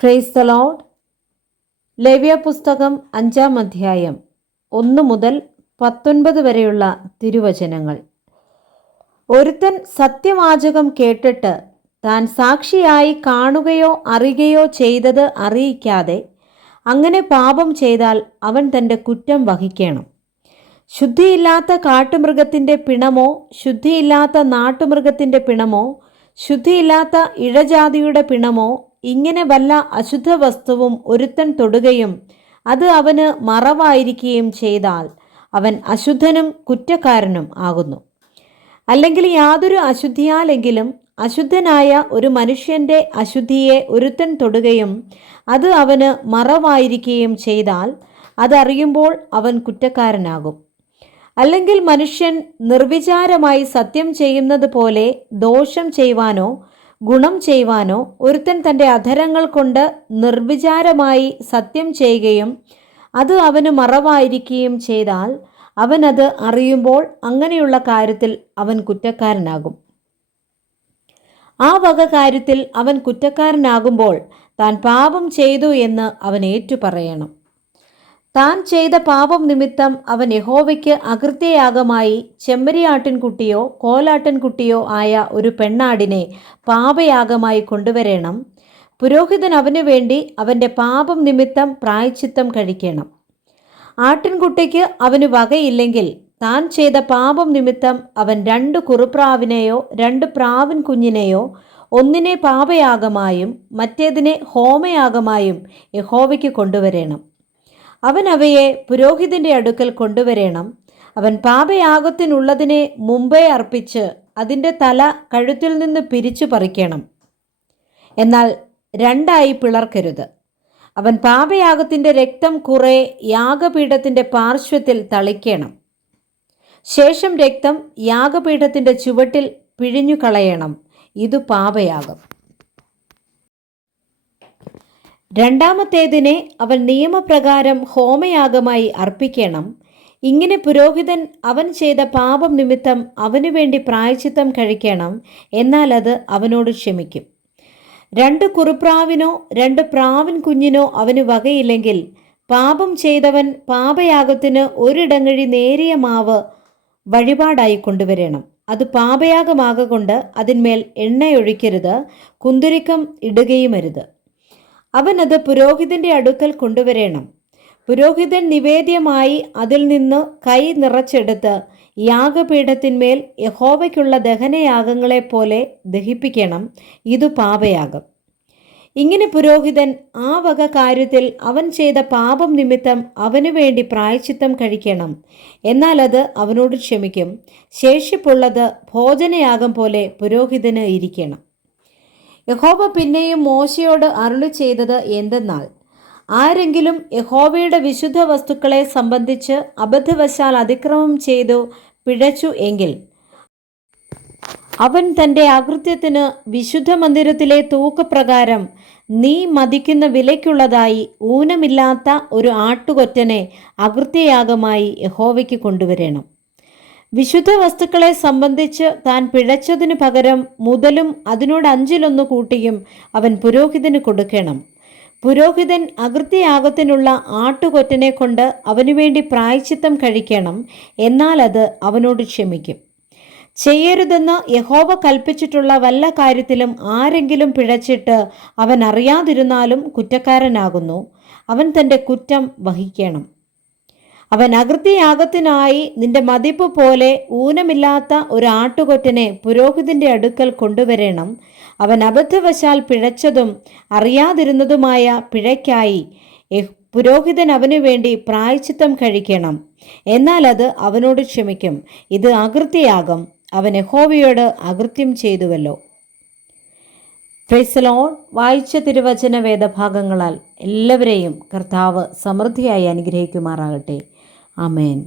Praise the Lord. ലേവ്യ പുസ്തകം 5-ാം അധ്യായം 1 മുതൽ 19 വരെയുള്ള തിരുവചനങ്ങൾ. ഒരുത്തൻ സത്യവാചകം കേട്ടിട്ട് താൻ സാക്ഷിയായി കാണുകയോ അറിയുകയോ ചെയ്തത് അറിയിക്കാതെ അങ്ങനെ പാപം ചെയ്താൽ അവൻ തൻ്റെ കുറ്റം വഹിക്കണം. ശുദ്ധിയില്ലാത്ത കാട്ടുമൃഗത്തിൻ്റെ പിണമോ, ശുദ്ധിയില്ലാത്ത നാട്ടുമൃഗത്തിൻ്റെ പിണമോ, ശുദ്ധിയില്ലാത്ത ഇഴജാതിയുടെ പിണമോ, ഇങ്ങനെ വല്ല അശുദ്ധ വസ്തുവും ഒരുത്തൻ തൊടുകയും അത് അവന് മറവായിരിക്കുകയും ചെയ്താൽ അവൻ അശുദ്ധനും കുറ്റക്കാരനും ആകുന്നു. അല്ലെങ്കിൽ യാതൊരു അശുദ്ധിയാലെങ്കിലും അശുദ്ധനായ ഒരു മനുഷ്യൻ്റെ അശുദ്ധിയെ ഒരുത്തൻ തൊടുകയും അത് അവന് മറവായിരിക്കുകയും ചെയ്താൽ അതറിയുമ്പോൾ അവൻ കുറ്റക്കാരനാകും. അല്ലെങ്കിൽ മനുഷ്യൻ നിർവിചാരമായി സത്യം ചെയ്യുന്നത് പോലെ ദോഷം ചെയ്യുവാനോ ഗുണം ചെയ്യുവാനോ ഒരുത്തൻ തൻ്റെ അധരങ്ങൾ കൊണ്ട് നിർവിചാരമായി സത്യം ചെയ്യുകയും അത് അവന് മറവായിരിക്കുകയും ചെയ്താൽ അവനത് അറിയുമ്പോൾ അങ്ങനെയുള്ള കാര്യത്തിൽ അവൻ കുറ്റക്കാരനാകും. ആ വക കാര്യത്തിൽ അവൻ കുറ്റക്കാരനാകുമ്പോൾ താൻ പാപം ചെയ്തു എന്ന് അവൻ ഏറ്റുപറയണം. താൻ ചെയ്ത പാപം നിമിത്തം അവൻ യഹോവയ്ക്ക് അകൃത്യയാഗമായി ചെമ്മരിയാട്ടിൻകുട്ടിയോ കോലാട്ടിൻകുട്ടിയോ ആയ ഒരു പെണ്ണാടിനെ പാപയാഗമായി കൊണ്ടുവരണം. പുരോഹിതൻ അവനു വേണ്ടി അവൻ്റെ പാപം നിമിത്തം പ്രായശ്ചിത്തം കഴിക്കണം. ആട്ടിൻകുട്ടിക്ക് അവന് വകയില്ലെങ്കിൽ താൻ ചെയ്ത പാപം നിമിത്തം അവൻ 2 കുറുപ്രാവിനെയോ 2 പ്രാവിൻ കുഞ്ഞിനെയോ ഒന്നിനെ പാപയാഗമായും മറ്റേതിനെ ഹോമയാഗമായും യഹോവയ്ക്ക് കൊണ്ടുവരണം. അവൻ അവയെ പുരോഹിതൻ്റെ അടുക്കൽ കൊണ്ടുവരണം. അവൻ പാപയാഗത്തിനുള്ളതിനെ മുമ്പേ അർപ്പിച്ച് അതിൻ്റെ തല കഴുത്തിൽ നിന്ന് പിരിച്ചു പറിക്കണം. എന്നാൽ 2 പിളർക്കരുത്. അവൻ പാപയാഗത്തിൻ്റെ രക്തം കുറെ യാഗപീഠത്തിൻ്റെ പാർശ്വത്തിൽ തളിക്കണം. ശേഷം രക്തം യാഗപീഠത്തിൻ്റെ ചുവട്ടിൽ പിഴിഞ്ഞു കളയണം. ഇതു പാപയാഗം. 2-ാമത്തേതിനെ അവൻ നിയമപ്രകാരം ഹോമയാഗമായി അർപ്പിക്കണം. ഇങ്ങനെ പുരോഹിതൻ അവൻ ചെയ്ത പാപം നിമിത്തം അവനു വേണ്ടി പ്രായശ്ചിത്തം കഴിക്കണം. എന്നാൽ അത് അവനോട് ക്ഷമിക്കും. 2 കുറുപ്രാവിനോ 2 പ്രാവിൻ കുഞ്ഞിനോ അവന് വകയില്ലെങ്കിൽ പാപം ചെയ്തവൻ പാപയാഗത്തിന് 1 ഇടങ്ങഴി നേരിയ മാവ് വഴിപാടായി കൊണ്ടുവരണം. അത് പാപയാഗമാകൊണ്ട് അതിന്മേൽ എണ്ണയൊഴിക്കരുത്, കുന്തുരുക്കം ഇടുകയുമരുത്. അവനത് പുരോഹിതൻ്റെ അടുക്കൽ കൊണ്ടുവരണം. പുരോഹിതൻ നിവേദ്യമായി അതിൽ നിന്ന് കൈ നിറച്ചെടുത്ത് യാഗപീഠത്തിന്മേൽ യഹോവയ്ക്കുള്ള ദഹനയാഗങ്ങളെപ്പോലെ ദഹിപ്പിക്കണം. ഇതു പാപയാഗം. ഇങ്ങനെ പുരോഹിതൻ ആ വക കാര്യത്തിൽ അവൻ ചെയ്ത പാപം നിമിത്തം അവനു വേണ്ടി പ്രായശ്ചിത്തം കഴിക്കണം. എന്നാൽ അത് അവനോട് ക്ഷമിക്കും. ശേഷിപ്പുള്ളത് ഭോജനയാഗം പോലെ പുരോഹിതന് ഇരിക്കണം. യഹോവ പിന്നെയും മോശയോട് അരുളി ചെയ്തത് എന്തെന്നാൽ, ആരെങ്കിലും യഹോവയുടെ വിശുദ്ധ വസ്തുക്കളെ സംബന്ധിച്ച് അബദ്ധവശാൽ അതിക്രമം ചെയ്തു പിഴച്ചു എങ്കിൽ അവൻ തൻ്റെ അകൃത്യത്തിന് വിശുദ്ധ മന്ദിരത്തിലെ തൂക്കപ്രകാരം നീ മതിക്കുന്ന വിലയ്ക്കുള്ളതായി ഊനമില്ലാത്ത ഒരു ആട്ടുകൊറ്റനെ അകൃത്യയാഗമായി യഹോവയ്ക്ക് കൊണ്ടുവരണം. വിശുദ്ധ വസ്തുക്കളെ സംബന്ധിച്ച് താൻ പിഴച്ചതിനു പകരം മുതലും അതിനോട് 5-1 കൂട്ടിയും അവൻ പുരോഹിതന് കൊടുക്കണം. പുരോഹിതൻ അകൃത്യയാഗത്തിനുള്ള ആട്ടുകൊറ്റനെ കൊണ്ട് അവനു വേണ്ടി പ്രായശ്ചിത്തം കഴിക്കണം. എന്നാൽ അത് അവനോട് ക്ഷമിക്കും. ചെയ്യരുതെന്ന് യഹോവ കൽപ്പിച്ചിട്ടുള്ള വല്ല കാര്യത്തിലും ആരെങ്കിലും പിഴച്ചിട്ട് അവൻ അറിയാതിരുന്നാലും കുറ്റക്കാരനാകുന്നു. അവൻ തൻ്റെ കുറ്റം വഹിക്കണം. അവൻ അകൃത്യയാഗത്തിനായി നിന്റെ മതിപ്പ് പോലെ ഊനമില്ലാത്ത ഒരു ആട്ടുകൊറ്റനെ പുരോഹിതൻ്റെ അടുക്കൽ കൊണ്ടുവരണം. അവൻ അബദ്ധവശാൽ പിഴച്ചതും അറിയാതിരുന്നതുമായ പിഴയ്ക്കായി പുരോഹിതൻ അവനു വേണ്ടി പ്രായശ്ചിത്തം കഴിക്കണം. എന്നാൽ അത് അവനോട് ക്ഷമിക്കും. ഇത് അകൃത്യയാഗം. അവൻ യഹോവയോട് അകൃത്യം ചെയ്തുവല്ലോ. Praise the Lord. വായിച്ച തിരുവചന വേദഭാഗങ്ങളാൽ എല്ലാവരെയും കർത്താവ് സമൃദ്ധിയായി അനുഗ്രഹിക്കുമാറാകട്ടെ. ആമേൻ.